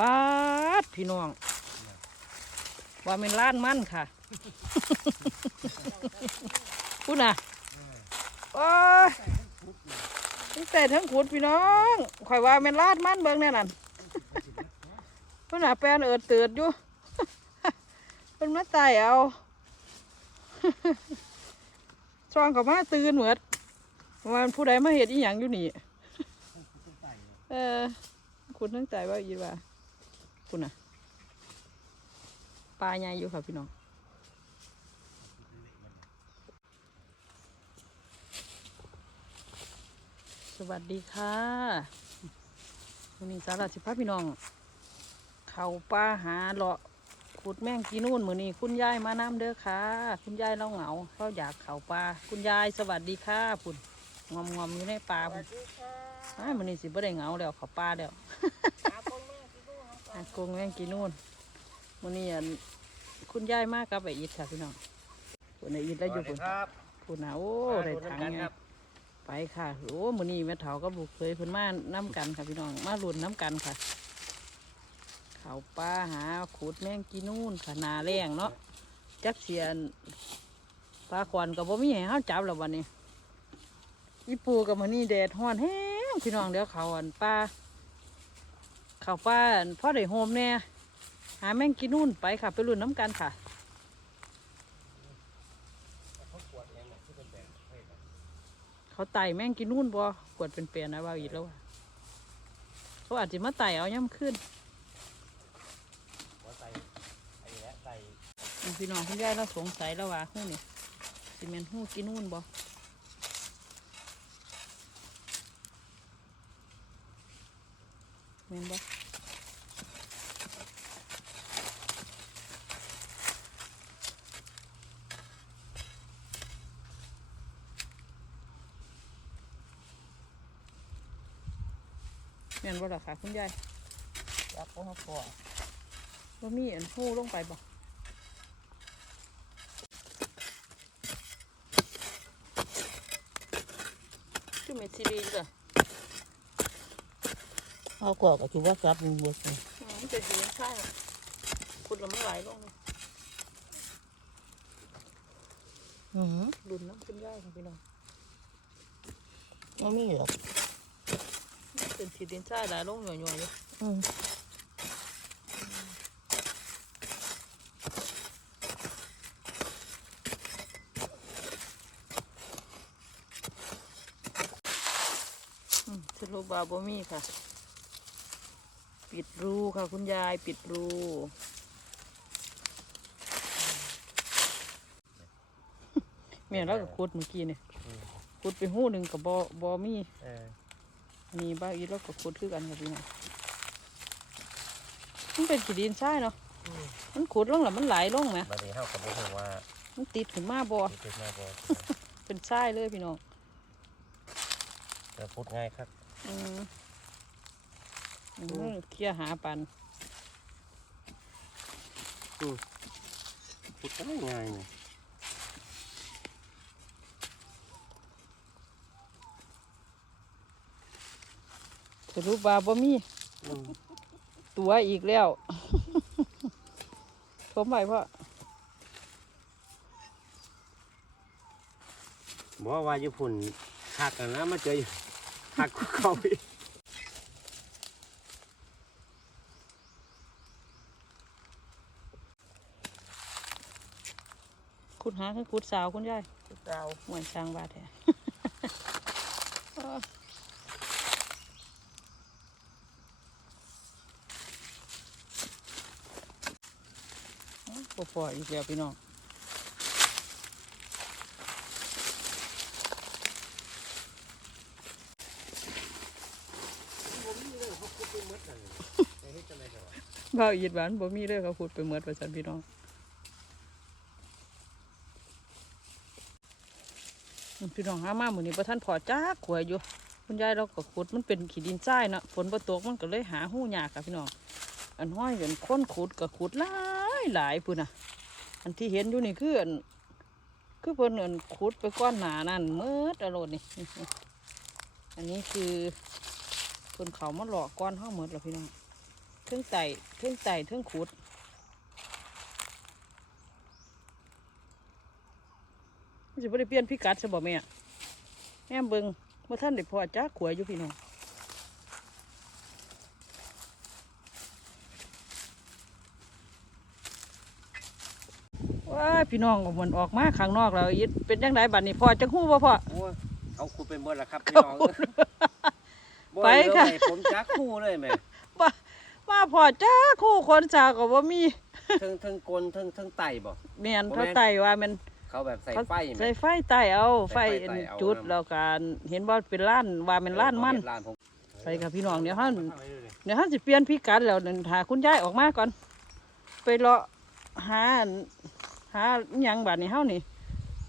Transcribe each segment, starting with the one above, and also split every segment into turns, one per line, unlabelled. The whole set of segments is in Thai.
ปาดพี่น้อง ว่าเป็นล้านมั่นค่ะพูดนะโอ้ยตั้งแต่ทั้งขุดพี่น้องข่อยว่าเป็นล้านมั่นเบิ่งแน่นั่นพูดนะแปลนเอิดเตือดอยู่เป็นมาตายเอาช่องกับมาตื่นเหมือดว่ามันผู้ใดมาเห็ดอีหยังอยู่นี่ เออ คุณตั้งใจว่าอีว่า คุณน่ะปลาใหญ่อยู่ค่ะพี่น้องสวัสดีค่ะวันนี้สาระสิพาพี่น้อง เขาปลาหาเลาะขุดแมงกีนู่นมือนี้คุณยายมาน้ำเด้อค่ะ คุณยายเราเหงาเราอยากเขาปลาคุณยายสวัสดีค่ะพุ่นงอมงอมๆอยู่ในปลาพุ่นไอ้มือนี้สิบ่ได้เหงาแล้วเขาปลาแล้วอา กงแมงกีนู่นมือนี้อั่นคุณยายมากกับไออิดค่ะพี่น้องคุณไออิดแล้วอยู่
สวั
พุ่
ส
น
ดีครับ
พุ่นนะโอ้ได้ถัง
กัน
ไง
ครับ
ไปค่ะโอ้มือนี้แม่เถาก็บุกเคยเพิ่นมาน้ำกันค่ะพี่น้องมาลุ่นน้ำกันค่ะ เขาปลาหาขุดแมงกีนู่นค่ะนาแรงเนาะจักเสียนปลาขวัญกับบ่มีให้เฮาจับแล้ววันนี้อีปูกับมันนี่แดดฮ้อนแห้งพี่น้องเดี๋ยวเขาอันปลาเขาปลาอันพ่อได้โฮมแน่หาแมงกีนู่นไปค่ะ ไปลุ่นน้ำกันค่ะเขาไต่แมงกินนู่นบ่กวดเป็นเปลี่ยนนะว่าอีกแล้วว่ะเขาอาจจะมาไต่เอาย่ำขึ้น
หัวใส่ไอ้แหละใส่
พี่น้องคุณยายเราสงสัยแล้วว่าหู้นี่สิเมนหู้กินนู่นบ่ เมนบ่เมนบ่ล่ะค่ะคุณยาย
ยักษ์เขาพอ
ว่ามีอันหู้ลงไปบ่คือเม็ดซีดีจ้ะ
เอากว่าก็คือว่าครับมึงบวก
อืมมันเป็นสีใช่ขุดแล้วมันไหลลงเลย
อืม
ดุนน้ำขึ้นย่ายค่ะพี่น้อง
ไม่มีหรอก
เป็นสีดินใช่ไหลายลงหน่อยๆอยู่
อืม
อืมสรุปว่าบ่มีค่ะ ปิดรูค่ะคุณยายปิดรู เมียเราก็ขุดเมื่อกี้เนี่ยขุดไปหู้หนึ่งกับบ่บ่มี
เออ
อันนี้บ้าอีเราก็ขุดคือกันค่ะพี่น้องมันเป็นขีดินใช่เนาะมันขุดลงแล้วมันไหลลงไหม
บัดนี้เฮาก็บ่ฮู้ว่า
มันติดขึ้นมาบ่
สิเป็นมาบ่
เป็นทรายเลยพี่น้อง
แต่พูดง่ายครับ
อืมอืม เคลียร์หาปัน
พูดง่ายง่ายนี่
สรุปว่าบ่มี
อืม
ตัวอีกแล้วทมไปพ่อ
บ่ว่าอยู่พุ่นคักกันนะมาเจออยู่คักกว่าเขาอีก
หาคือขุดสาวคุณยาย
ดาว
หวยช้างบาดแท้ปล่อยอีกแล้วพี่น้อง
บ่มีเลยเขาพูดไปหมดเลยไอ้เฮ็ดจังได๋ก็ว่า
บ่าวอีดหวานบ่มีเลยเขาขุดไปเมดประสันพี่น้องอืม พี่น้องหามาหมือนี้ประท่านพอจ้าขวยอยู่ คุณยายเราก็ขุดมันเป็นขีดินทรายเนาะฝนประตกมันก็เลยหาหู้ยากค่ะพี่น้องอันห้อยเป็นค้นขุดก็ขุดหลายหลายพุ่นน่ะอันที่เห็นอยู่นี่คืออันคือเพิ่นอันขุดไปก้อนหนานั่นเมืดอรรถนี่อันนี้คือเพิ่นเขามาหลอกก้อนห้าเมืดแล้วพี่น้องเทิงไต่เทิงไต่เทิงขุด มันจะไม่ได้เปลี่ยนพิกัดใช่บ่แม่แม่เบิงเมื่อท่านได้พอจ้าขวยอยู่พี่น้องว้ายพี่น้องก็มันออกมาข้างนอกแล้วอีทเป็นยังไงบัดนี้พอจะหู้บ่พ่อ
โอ้ยเขาขุดไปหมดแล้วครับพี่
เขา
น้อง
ขุด
บ่
ไป
เลย
ค่ะ
ผมจักคู่เลยแม่
มาพอจ้าคู่คนสาวก็บ่มี
เทิงเทิงกลเทิงเทิงไตบ่
แม่น
บ่แม่น
เขาไต่ว่ามัน
เขาแบบใส่
เขา
ไฟ
ใส่
แม่
ไฟไต่เอาไฟ
ใส่ไฟไต่เอา
จุด
นำ
แล้วการเห็นว่าเป็นล้านว่าเป็นล้านมัน
ล้านผม
ไปกับพี่น้องเดี๋ยวเฮาเดี๋ยวเฮาสิเปลี่ยนพิกัดแล้วนั่นหาคุณยายออกมาก่อน ไปเลาะหาอันหาอิหยังบาดนี้เฮานี่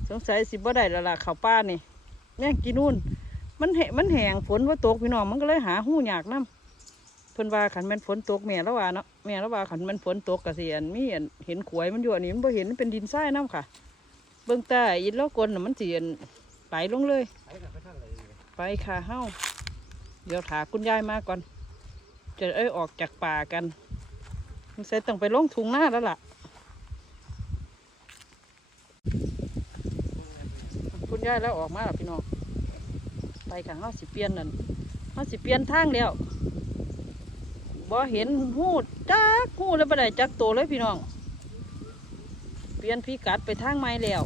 สงสัยสิบ่ได้แล้วล่ะข้าวป้านี่แม่งกินนู่น มันแหมันแห้งฝนว่าตกพี่น้องมันก็เลยหาหู้ยากนํเพิ่นว่าขันแมันฝนตกแม่แล้วว่าเนาะแม่แล้วว่าขันแมันฝนตกก็สิอันมีอันเห็นขวยมันอยู่อันนี้มันบ่เห็นมันเป็นดินทรายนํค่ะ เบิ่งใต้อินล้วกลน่ะมันเสิอันไหลงเลย ไปค่ะเฮ้าเดี๋ยวถาคุณยายมาก่อน จะเอ้ยออกจากป่ากันมันเสร็ต้องไปลงทุงหน้าแล้วล่ะ คุณยายแล้วออกมาแล้วพี่น้องไปค่ะเฮาสิเปลี่ยนนั่นเฮาสิเปลี่ยนทางแล้วบ่เห็นหูจักหูแล้วบ่ได้จักโตเลยพี่น้อง เปลี่ยนพิกัดไปทางใหม่แล้ว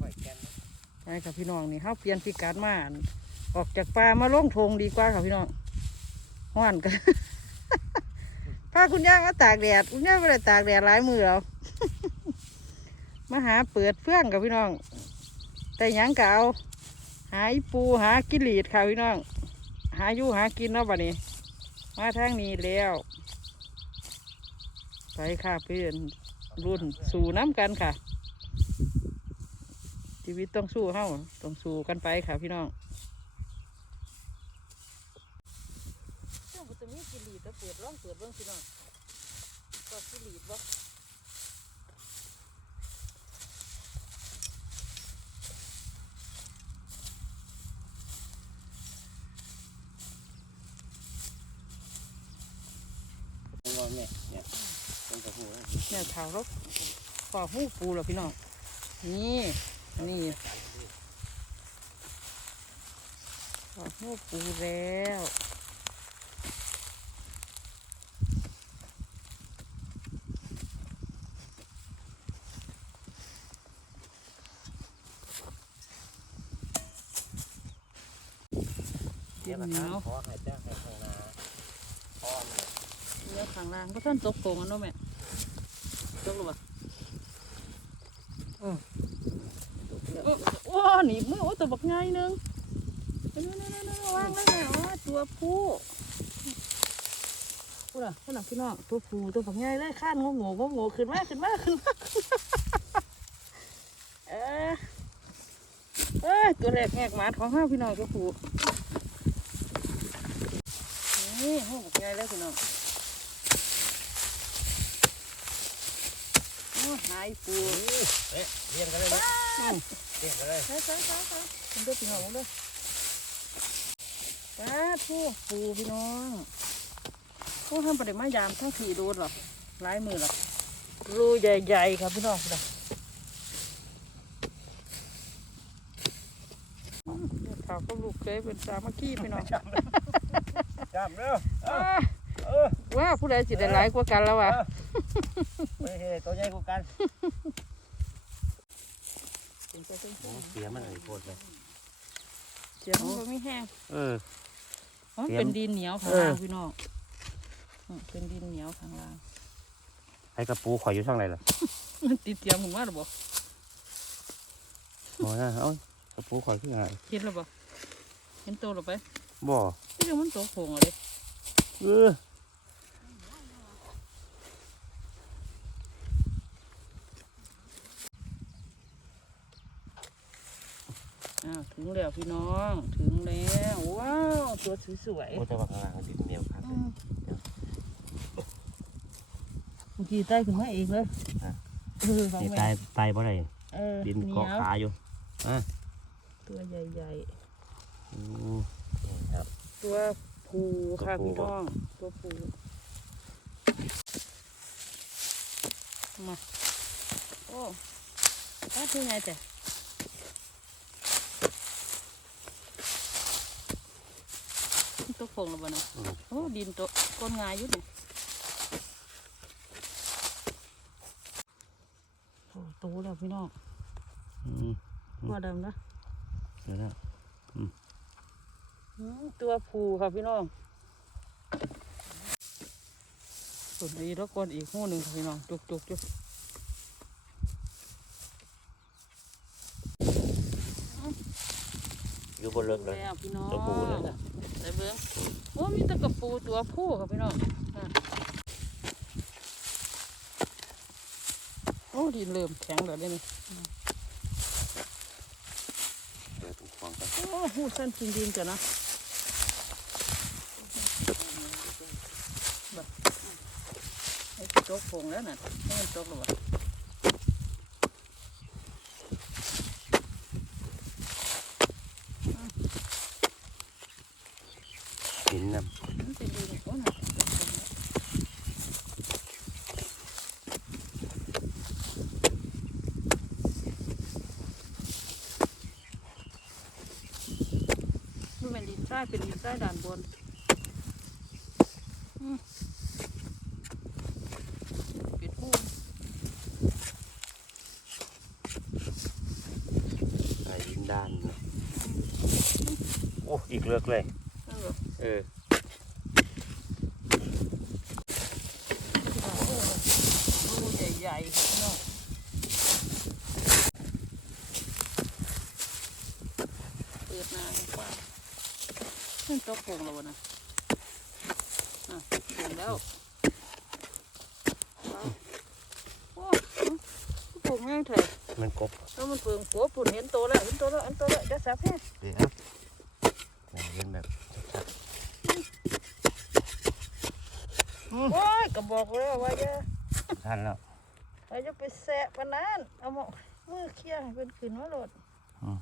ค่อยแกนนะ
ไปค่ะพี่น้องนี่เขาเปลี่ยนพิกัดมาอั่นออกจากป่ามาลงทงดีกว่าค่ะพี่น้องห้อนกันพาคุณย่ามาตากแดดคุณย่าไม่ได้ตากแดดหลายมือแล้วมาหาเปิดเฟื่องกับพี่น้อง แต่หยังกะเอาหาอีปูหากิลีดค่ะพี่น้อง หาอยู่หากินเนาะบัดนี้ มาทางนี้แล้ว ไปค่ะเพื่อนรุ่นสู่น้ำกันค่ะ ชีวิตต้องสู้เฮ้าต้องสู้กันไปค่ะพี่น้องเจ้าก็จะมีกิริตเปิดร่องเปิดเบื้องพี่น้องก็กิริตบ่
ผมว่าเนี่ยเนี่ยต้นกระหูนะ
เนี่ยเท้ารกปอกหูปูแล้วพี่น้อง นี่นี่ปอกหูปูแล้วดิ
เดี๋ยวนมา
เหนี
ทา
ยว
ขอให้เจ้าให้ข้างหน้าอ้อมเนี่ย
เดี๋ยวข้างล่างเพราะท่านตกโกงกันเนาะแม่ ตกหรือเปล่าเออเออโอ้หนีบมือโอ้ตัวบักไงนึงนั่นนั่นนั่นวางได้แล้วอ๋อตัวผู้พูดอะขนาดพี่น้องตัวผู้ตัวบักไงเลยข้านงงงงงขึ้นมาขึ้นมาขึ้นมาเออเออตัวแรกแงกหมาของห้าพี่น้องตัวผู้นี่ห้องบักไงแล้วพี่น้อง โอ้ หายปู
เอ๊ะเลี้ยงกันเลยเลี้ยงกันเลย
ใช่ใช่ใช่ใช่ผมเด้อพี่น้องผมด้อป้าทูปูพี่น้องพวกทำประเดี๋ยวมายามทั้งสี่ดูหรอกหลายมือหรอกรูใหญ่ๆครับพี่น้องนะข่าวก็ลูกเคยเป็นสามัคคีพี่น้อง
จับเร็ว
อ้า
เออ
ว่าผู้ใดสิได้หลายกว่ากันแล้ววะ
ไม่ใช่ตัวใหญ่กว่ากันเสียมันเลยโคตรเลย
เสียงมันก็ไม่แห้ง
เออ
อ๋อ
เสียง
เป็นดินเหนียวข้าง
เออ
ล่างพี่น้องอืมเป็นดินเหนียวข้างล่าง
ให้กระปูข่อยอยู่ช่างไรล่ะ
มันติดเตียงผมว่าหรือบ่
บ่นะเอ้ยกระปูข่อยขึ้นไง
เห็นหรือบ่เห็นตัวหรือไป
บ่
ที่ยังมันตัวโผงอะเด้
เออ
อ้าว ถึงแล้วพี่น้อง ถึงแล้วว้าวตัวสวย
โอ้แต่ว่าข้างล่างมันติดเหนียวครับ
ๆอืมเมื่อกี้ใต้ขึ้นมาเองเลยเออของ
นี่
แม่
ตายตายบ่ได้
เออ
ดิน
เหนี
เกาะ
ยว
ขาอยู่
ตัวใหญ่
อืมนี่ครับ
ๆ ตัวผผูค่ะพี่น้อง ตัวผูมาโอ้ถ้าที่ไงแต่ ตัวโป่งแล้วบ่เนาะ
อืม
โอ้ดินตัวก้นงายอยู่ดิโอ้โตแล้วพี่น้อง
อืม
มาดำนะ
เดี๋ยวนะ
อืมตัวผูค่ะพี่น้องสุดดีแล้วก่อนอีกหูหนึ่งค่ะพี่น้องจุกจุกจุก
อยู่บนเลิกเลย
แล้วพี่น้อง
ตัวผูเลยนะ
ใส่เบิ้งโอ้มีแตะกระปูตัวผู้ค่ะพี่น้องอะโอ้ดินเริ่มแข็งแล้วเด้นี่
เดี๋ยวถูกฟังกัน
โอ้หูสั้นจริงดินจ้ะนะแบบไอ้โจ๊กผงแล้วน่ะไม่เป็นโจ๊กหรอวะ
หินนะ
มัน เป็นดินโอ้น่ะโจ๊กผงแล้วมันเป็นดินทรายเป็นดินทรายด่านบนอืมปิดหู
ไอ้หินด้านนะโอ้อีกเลิกเลย
นั่นเหรอ
เออ
รูใหญ่ๆครับพี่น้อง เปิดหน้าให้กว้างนี่ตกโป่งแล้ววะนะอะโป่งแล้วว้าวโอ้โป่งแม่งเถอะ
มันกบ
แล้วมันเปิงหัวปุ่นเห็นโตแล้วเห็นโตแล้วเห็นโตแล้วเดี๋ยวสับแห้
เดี๋ยวครับเห็นแบบชัด
โอ้ยก็บอกแล้วว่าอย่า
ๆทันแล้ว
ว่าจะไปแสะปานนั้นเอาหมอมือเคี่ยให้เป็นขืนว่าโหลด
อืม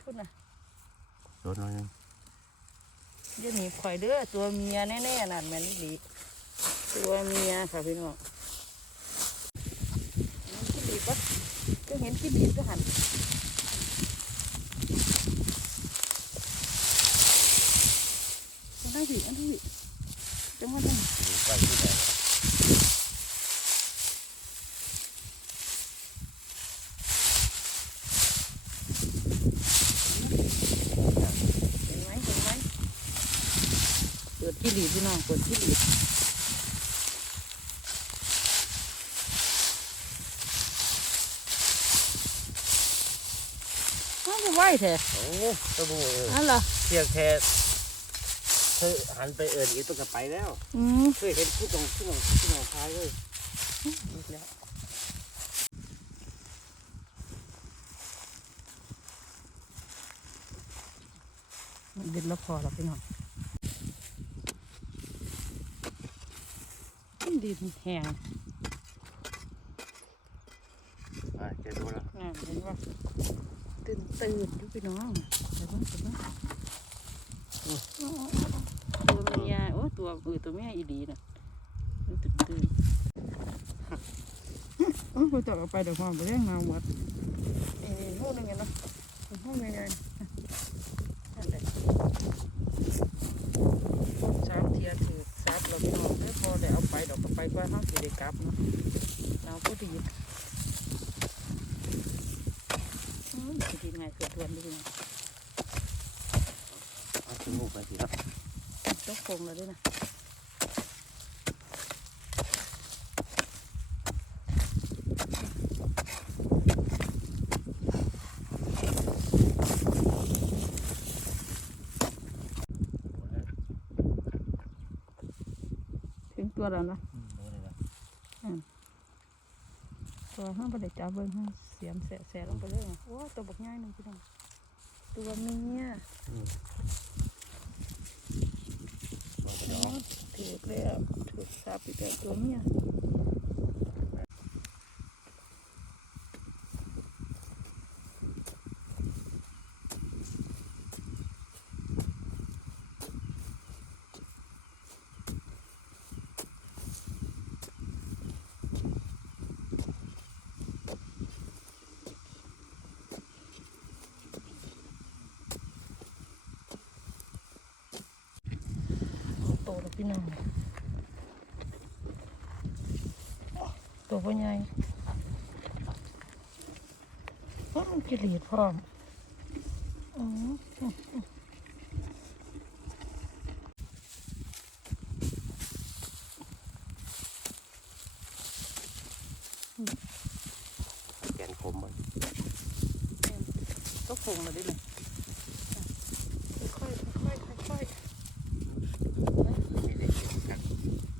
พูดนะ
โดนน้อยหนึง
ยังมีข่อยเด้อตัวเมียแน่ๆนั่นแม่นอีหลีตัวเมียค่ะพี่น้องขี้ดีปะก็เห็นขี้ดีก็หันนั้นสิอันนั้นสิจังหวะนั้น
อยู่ใกล้ที่ไหน
เห็นไหมเห็นไหมเปิด ขี้ดีพี่น้องเปิดขี้ดีมันจะไหวแท้
โอ้ตะบูเออ
อันเหรอ
เทียงแค่เคยหันไปเอินอีกตัวกับไปแล้ว
อืม
เคยเห็นผู้ตรงผู้ตรงผู้ตรงท้ายเลย
อีกแล้วมันดินแล้วพอแล้วพี่น้องมัน ดินแห้ง
อ่าเจอตัวแล้ว
น่ะเห็นว่าตื่นตื่นอยู่พี่น้องเดี๋ยวเพิ่งเดี๋ยวเพิ่งตัวเมียโอ้ตัวเออตัวเมียอีดีน่ะมันตื่นตื่นโอ้ยจับเอาไปเดี๋ยวความไปเรื่องมาวัดนี่นี่หูนึงไงเนาะหูนึงไงนั่นแหละสามเทียถือซับเราพี่น้องเด้อพอได้เอาไปเดี๋ยว ก็ไปกว่าห้าสิได้กลับเนาะเราก็ดีอืมสิดีไงเกิดเทือนด้วยนะ
เอาขึ้นหูไปสิครับ
ตกคงแล้วด้วยนะถึงตัวแล้วนะ ตัวห้างประเด็จับเบิ้งห้างเสียมแสะแสะลงไปเลยนะโอ้ตัวบักง่ายหนึ่งพี่น้องตัวเมียถูกแล้วถูกสาบอีกแล้วตัวเมีย แล้วพี่น้องตัวพ่อใหญ่ว้าว กิเลสพร้อมอ๋อ
แกนคมมัน
ก็คงมาได้เลยค่อยๆค่อยๆค่อย
มีได้เห็นครับ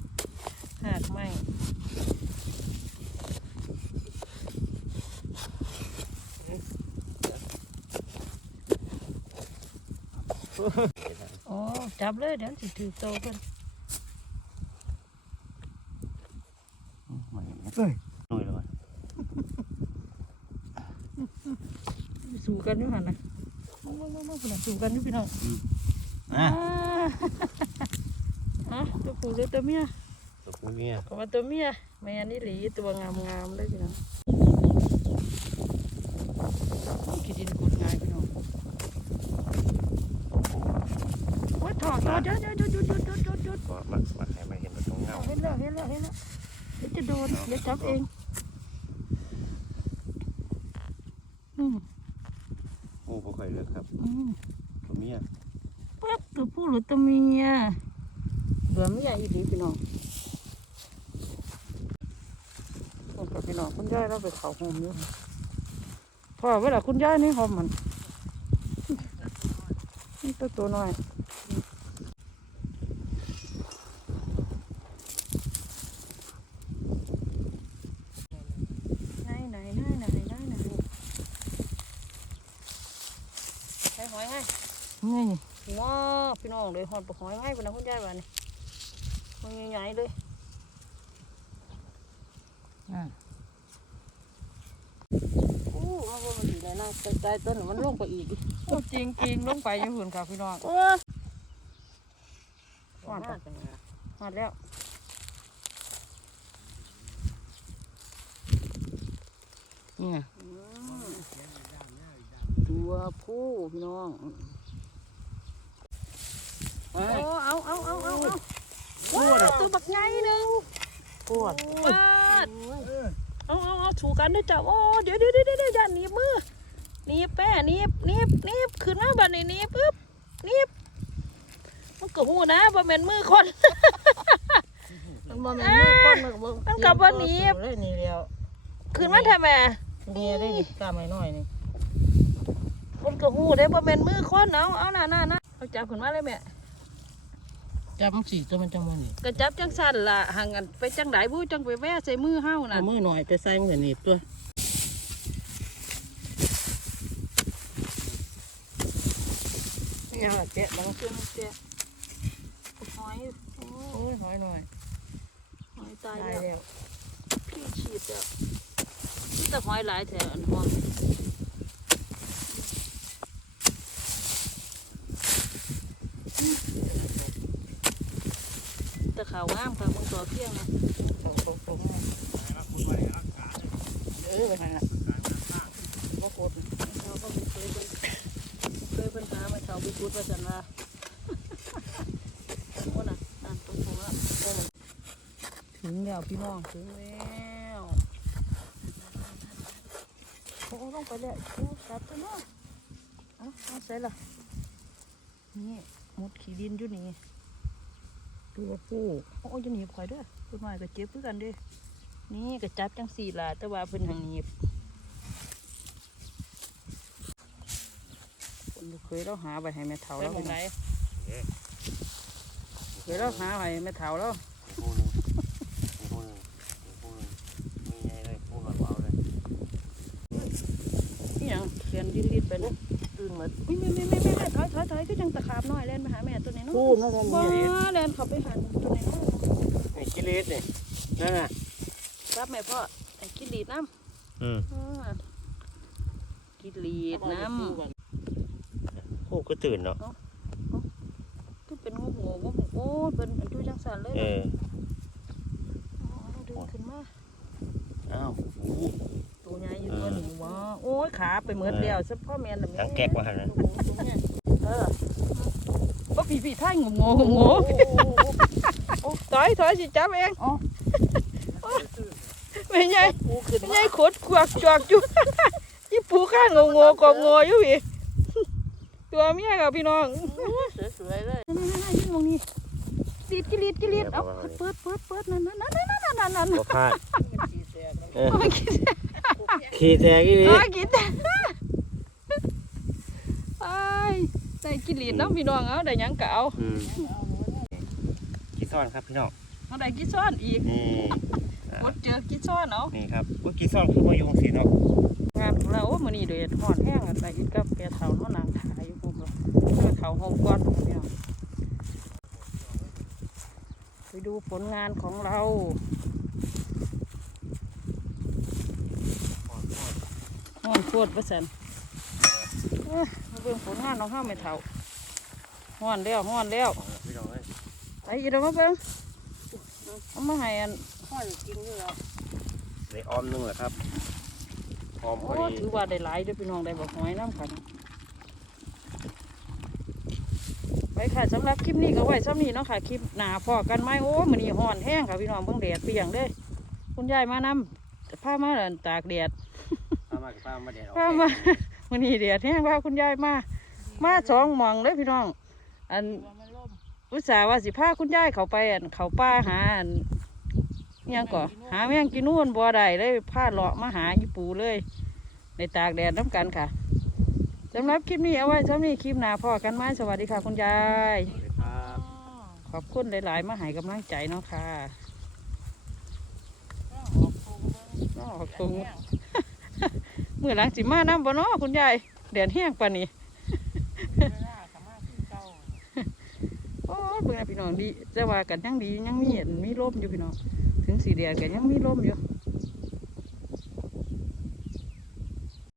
ๆหากไม่ อ๋อ จับเลยเดี๋ยวสิถือโตกัน
มาเห็นไหมเอ้ยหน่อยเลย
สู้กันอยู่หันนะมึงมึงมึงมึงพุ่นน่ะสู้กันอยู่พี่น้อง
อะ
อ่าอะตัวผู้เลยตัวเมีย
ตัวผู้เนี่ย
ก็ว่าตัวเมียแม่นี่หลีตัวงามงามๆเลยพี่น้องกินดินกุดง่ายพี่น้องโอ้ยถอดถอดเดี๋ ยวเดี๋ยวหยุดหยุดหยุดหยุดหยุดหยุด
ก็มามาให้มาเห็นตรงเงา
เห็นแล้วเห็นแล้วเห็นแล้วเดี๋ยวจะโดนเดี๋ยวจับเองอืม
โอ้บ่ค่อยเลือกครับ
อืม
ตัวเมีย
ปั๊บตัวผู้หรือตัวเมียตัวเมียอีดีพี่น้องโอ้กับพี่น้องคุณยายเราไปเขาหอมอยู่พ่อเวลาคุณยายนี่หอมมันนี่ตัวตัวน้อยไหนไหนไหนไหนไหนไหนใช้หอยไงนี่ ว้าพี่น้องเลย หอดปลาหอยไม้ปะนะคุณยายว่านี่มันใหญ่ๆเลยโอ้มาว่ามันอยู่ในน้ำใต้ต้นน่ะมันลงไปอีกโอ้จริงจริงๆลงไปอยังหุ่นค่ะพี่น้องโอ้หอดปะหอดแล้วนี่ไงตัวผู้พี่น้อง โอ้ เอาเอาเอาเอาเอาว้าวตัวบักไงหนึ่ง
ปวด
ปาดเอาเอาเอาถูกันด้วยจ้ะโอ้ เดี๋ยวเดี๋ยวเดี๋ยวเดี๋ยวอย่าหนีบมือหนีบแป้หนีบหนีบหนีบขึ้นมาบัดนี้หนีบปึ๊บหนีบมันก็หูนะบ่แม่นมือคน
มันบ่แม่นมือคนมันก็บ่
มันกลับว่าหนีบ
เลยหนี่แล้ว
ขึ้นมาทำไม
นี่ได้นี่กล้าไม่น้อยนี่
มันก็หูได้บ่แม่นมือคนเอาเอาน่ะน่ะน่ะเอาจับขึ้นมาเลยแม่
จับมันสิตัวมันจังมันนี่
ก็จับจังสั่นล่ะห่างกันไปจังไดบู้จังไปแว่ใส่มือเฮาน่ะ
เอามือหน่อยไปใส่มันก็หนีบตัว
อย่าเจ๊ะมันขึ้นเจ๊ะหอยโอ้
โอ้ยหอยหน่อย
หอยตาย
ตาย
แล้ว
แล้ว
พี่ฉีดแล้วนี่แต่หอยหลายแถวอันหอม แต่ขาวงามค่ะมึงตัวเพียงนะ
ตรงตรงตรงเออไปหาบ่โคตร
เราก็มีเคยเป็นเคยเป็นหามาเช่าไปชุดว่าจันว่าโอ้น่ะนั่นตรงผมละโอ้มันถึงแล้วพี่น้องถึงแล้วโอ้ลงไปแล้วโอ้กลับตัวเนาะเอาเอาใส่ละนี่หมดขี้ดินอยู่นี่
ตัวผู้
โอ้ยจะหนีบข่อยเด้วยคุณหน่อยก็เจ็บเพื่อกันเด้นี่ก็จับจังสี่ล่ะแต่ว่าเพิ่นทางหนีบคนเคยเราหาไปให้แม่เฒ่า
ไป
แล้ว
หมองไหน
เคยเราหาให้แม่เฒ่าแล้ว
ผู้หนึงผู้หนึงผู้หนึงมีไงเลยผู้หลังเอาเลย
นี่หยังเขียนรีดๆไปลูก
ตื่นมา
อุ้ยไม่ไม่ไม่ไม่ไม่ถอยถอยถอยก็จังตะขาบน้อยเล่นไปหาแม่ตัวนี้เนาะ
ผู้นั่นแหละ
บ้า
นี่
เล่นเขาไปหันตัวนี้เนาะ
นี่กิเลสนี่นั่นน่ะ
รับแม่พ่อไอ้กินดีดน้
อืมำ
อ่ากินดีดน้ำ
โอ้ก็ตื่นเนาะ
ก็เป็นงูหัวงูหัวโอ้ยเป็นอันจุจังสันเลย
เอ
นะ
อ
อ๋อเดินขึ้นมา
อ้าวอู้
ตัวใหญ่อยู่ตัวหนึ่งว้าโอ้ย ขาไปเหมือนเดียวซะพ่อแม่นน่ะ
หางแก๊กว่าหั่นน่ะ
ตัวเนี้ยเออว่าผีผีท่ายงงงงงถอยถอยสิจับเอง
อ๋อ
ไม่ใหญ่
ปูขึ้น
ไม่ใหญ่ขดกวักจวกจุยี่ปูข้างงงๆกองงออยู่พี่ตัวเมียกับพี่น้อง
สวยๆเลย
นั่นๆๆๆมองนี่ลีดกิลีดกิลีดเอาเปิดเปิดเปิดนั่นนั่นนั่นนั่นนั่นนั่นนั่น
บ่พลาด
มันสีแสบ
เออ
มากิน
ขี้แตกอีหลี
มากินไอ้ได้กิลีดน้ำพี่น้องเอาได้หยังกะเอา
อืมขี้ซ่อนครับพี่น้อง
เอาได้กี่ซ้อนอีก
นี่อะ
กดเจอกี่ซ้อนเอา
นี่ครับว่าขี้ซ่อนคือมายุงสีเนาะ
งานของเราโอ้มื้อนี้เดือดร้อนแห้งอันไปอีกกับแกเฒ่าเนาะนางถ่ายอยู่พุ่นบ่เจอเขาห้องก่อนพี่น้องไปดูผลงานของเรา ห้อนโคตรว่าซั่นเอ้อมาเบิ่งผลงานของเฮาแม่เฒ่าฮ้อนแล้วฮ้อนแล้ว
พี่น้องเอ้ย
ไปอีกแล้วมาเบิ่งเอามาให้อัน
พ่อจะกินอยู่แล้ว
ได้ออมหนึงแหละครับออมพ
โอ้
อดี
ถือว่าได้หลายเด้อพี่น้องได้บอกหอยน้ำกันไปค่ะสำหรับคลิปนี้ก็ไว้ซ้ำนี้เนาะค่ะคลิปหนาพอกันไหมโอ้มันนี่ห่อนแห้งค่ะพี่น้องเบิ่งแดดเปรียงเด้อคุณยายมานำผ้ามาเดินตากแดด
พา มากับพามาแดดออก
ผ้ามามันนี่แดดแห้งว่าคุณยายมา มาสองหมองเลยพี่น้อง อัน
ว่ามันล่ม
อุตส่าห์ว่าสิพาคุณยายเขาไปอันเขาป้าหาอันอิหยังก่อหาแมงกินนู่นบัวได้เลยพาเลาะมาหาอีปูเลย ในตากแดดน้ำกันค่ะสำหรับคลิปนี้เอาไว้สำหรับนี้คลิปหน้าพ่อกันไหมสวัสดีค่ะคุณยาย
สวัสดีครับ
ขอบคุณหลาย ๆ มาให้กำลังใจเนาะค่ะ
ออกปูเบิ่ง
น้อขง มือหลังสิมาน้ำบ่เนาะคุณยายแดดแห้งปานนี้
เวลาสามารถขึ้นเก่า
โอ้เบิ่งนะพี่น้องดีจะว่ากันยังดียังมีเห็นมีลมอยู่พี่น้อง ถึงสีแดดกันยังมีลมอยู่